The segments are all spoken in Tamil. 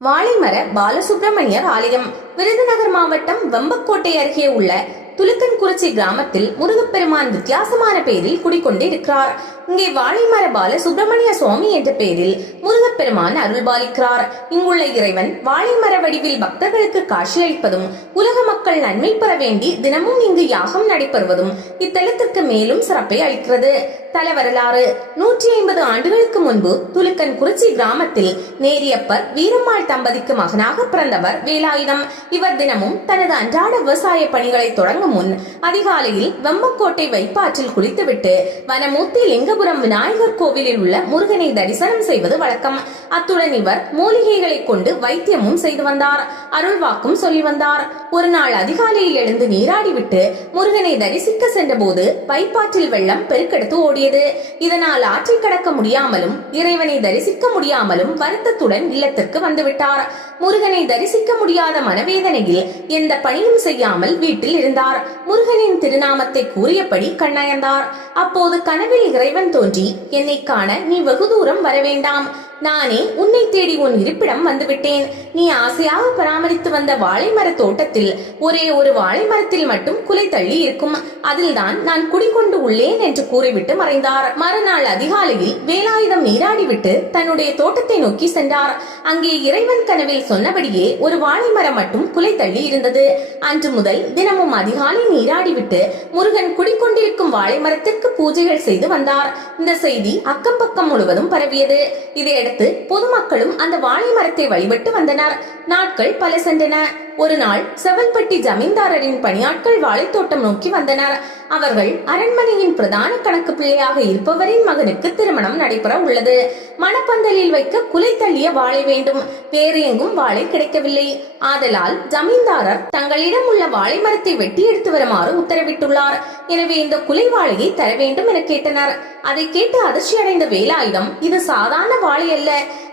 வாழைமர பாலசுப்பிரமணியர் ஆலயம் விருதுநகர் மாவட்டம் வெம்பக்கோட்டை அருகே உள்ள துலுக்கன்குறிச்சி கிராமத்தில் முருகப்பெருமான் வித்தியாசமான பெயரில் குடிக்கொண்டிருக்கிறார். இங்கே வாழைமர பாலசுப்பிரமணிய சுவாமி என்ற பெயரில் முருகப்பெருமான் அருள்பாலிக்கிறார். இங்குள்ள இறைவன் வாழைமர வடிவில் பக்தர்களுக்கு காட்சியளிப்பதும் உலக மக்கள் நன்மை பெற வேண்டி தினமும் இங்கு யாகம் நடைபெறுவதும் இத்தலத்திற்கு மேலும் சிறப்பை அளிக்கிறது. தல வரலாறு: 150 ஆண்டுகளுக்கு முன்பு துலுக்கன்குறிச்சி கிராமத்தில் நேரியப்பர் வீரம்மாள் தம்பதிக்கு மகனாக பிறந்தவர் வேலாயுதம். இவர் தினமும் தனது அன்றாட விவசாய பணிகளை தொடங்க முன் அதிகாலையில் வெம்பக்கோட்டை வைப்பாற்றில் குளித்துவிட்டு வனமூர்த்தி லிங்கபுரம் விநாயகர் கோவிலில் உள்ள முருகனை தரிசனம் செய்வது வழக்கம். அத்துடன் இவர் மூலிகைகளை கொண்டு வைத்தியமும் செய்து வந்தார். அருள்வாக்கும் சொல்லி வந்தார். ஒரு நாள் அதிகாலையில் எழுந்து நீராடிவிட்டு முருகனை தரிசிக்க சென்ற போது வைப்பாற்றில் வெள்ளம் பெருக்கெடுத்து ஓடியது. இதனால் ஆற்றை கடக்க முடியாமலும் இறைவனை தரிசிக்க முடியாமலும் வருத்தத்துடன் இல்லத்திற்கு வந்துவிட்டார். முருகனை தரிசிக்க முடியாத மனவேதனையில் எந்த பணியும் செய்யாமல் வீட்டில் இருந்தார். முருகனின் திருநாமத்தை கூறியபடி கண்ணயர்ந்தார். அப்போது கனவில் இறைவன் தோன்றி, என்னை காண நீ வெகு தூரம் வர வேண்டாம், நானே உன்னை தேடி உன் இருப்பிடம் வந்துவிட்டேன். நீ ஆசையாக பராமரித்து வந்த வாழை மர தோட்டத்தில் ஒரே ஒரு வாழை மரத்தில் மட்டும் குலை தள்ளி இருக்கும், அதில்தான் நான் குடிகொண்டு உள்ளேன் என்று கூறிவிட்டு மறைந்தார். மறுநாள் அதிகாலையில் வேலாயுதம் நீராடிவிட்டு தன்னுடைய தோட்டத்தை நோக்கி சென்றார். அங்கே இறைவன் கனவில் சொன்னபடியே ஒரு வாழை மரம் மட்டும் குலை தள்ளி இருந்தது. அன்று முதல் தினமும் அதிகாலை நீராடிவிட்டு முருகன் குடிக்கொண்டிருக்கும் வாழை மரத்திற்கு பூஜைகள் செய்து வந்தார். இந்த செய்தி அக்கம் பக்கம் முழுவதும் பரவியது. இதையடுத்து பொதுமக்களும் அந்த வாழை மரத்தை வழிபட்டு வந்தனர். நாட்கள் பல சென்றன. ஒரு நாள் செவல்பட்டி ஜமீன்தாரின் பணியாட்கள் வாழைத்தோட்டம் நோக்கி வந்தனர். அவர்கள் அரண்மனையின் பிரதான கணக்கு பிள்ளையாக இருப்பவரின் மகனுக்கு திருமணம் நடைபெற உள்ளது. மணப்பந்தலில் வைக்க குலை தள்ளிய வாழை வேண்டும், வேறு எங்கும் வாழை கிடைக்கவில்லை. ஆதலால் ஜமீன்தாரர் தங்களிடம் உள்ள வாழை மரத்தை வெட்டி எடுத்து வருமாறு உத்தரவிட்டுள்ளார். எனவே இந்த குலை வாழையை தர வேண்டும் என கேட்டனர். அதை கேட்டு அதிர்ச்சி அடைந்த வேலாயுதம், இது சாதாரண வாழை அல்ல,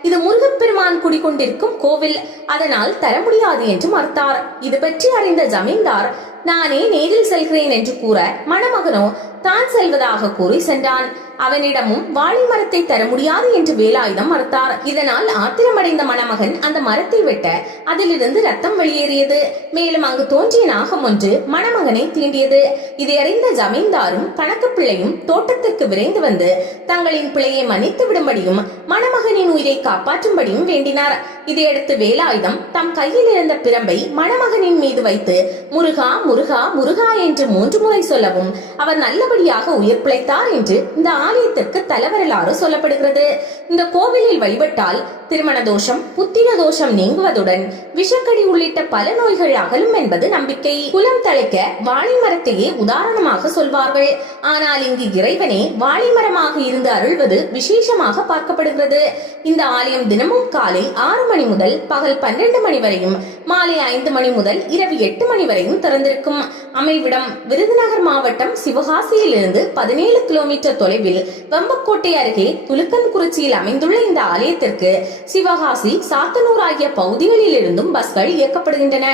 இது முருகப்பெருமான் குடிகொண்டிருக்கும் கோவில், அதனால் தர முடியாது என்று மறுத்தார். இது பற்றி அறிந்த ஜமீன்தார், நானே நேரில் செல்கிறேன் என்று கூற மணமகனோ தான் செல்வதாக கூறி சென்றான். அவனிடமும் வாழை மரத்தை தர முடியாது என்று வேலாயுதம் மறுத்தார். இதனால் ஆத்திரமடைந்த மணமகன் அந்த மரத்தை வெட்ட அதிலிருந்து ரத்தம் வெளியேறியது. மேலும் அங்கு தோன்றிய நாகம் ஒன்று மணமகனை தீண்டியது. இதை அறிந்த ஜமீன்தாரும் கணக்கு பிள்ளையும் தோட்டத்திற்கு விரைந்து வந்து தங்களின் பிள்ளையை மன்னித்து விடும்படியும் மணமகனின் உயிரை காப்பாற்றும்படியும் வேண்டினார். இதையடுத்து வேலாயுதம் தம் கையில் இருந்த பிரம்பை மணமகனின் மீது வைத்து முருகா முருகா முருகா என்று 3 முறை சொல்லவும் அவர் நல்லபடியாக உயிர் பிழைத்தார் என்று இந்த ஆலயத்திற்கு தலவரலாறு சொல்லப்படுகிறது. இந்த கோவிலில் வழிபட்டால் திருமண தோஷம், புத்திர தோஷம் நீங்குவதுடன் விஷக்கடி உள்ளிட்ட பல நோய்கள் அகலும் என்பது நம்பிக்கை. குலம் தழைக்க வாழை மரத்தையே உதாரணமாக சொல்வார்கள். ஆனால் இங்கு இறைவனே வாழை மரமாக இருந்து அருள்வது விசேஷமாக பார்க்கப்படுகிறது. இந்த ஆலயம் தினமும் காலை 6 மணி முதல் பகல் 12 மணி வரையும், மாலை 5 மணி முதல் இரவு 8 மணி வரையும் திறந்திருக்கும். அமைவிடம்: விருதுநகர் மாவட்டம் சிவகாசியில் இருந்து 17 கிலோமீட்டர் தொலைவில் வெம்பக்கோட்டை அருகே துலுக்கன்குறிச்சியில் அமைந்துள்ள இந்த ஆலயத்திற்கு சிவகாசி, சாத்தனூர் ஆகிய பகுதிகளில் இருந்தும் பஸ்கள் இயக்கப்படுகின்றன.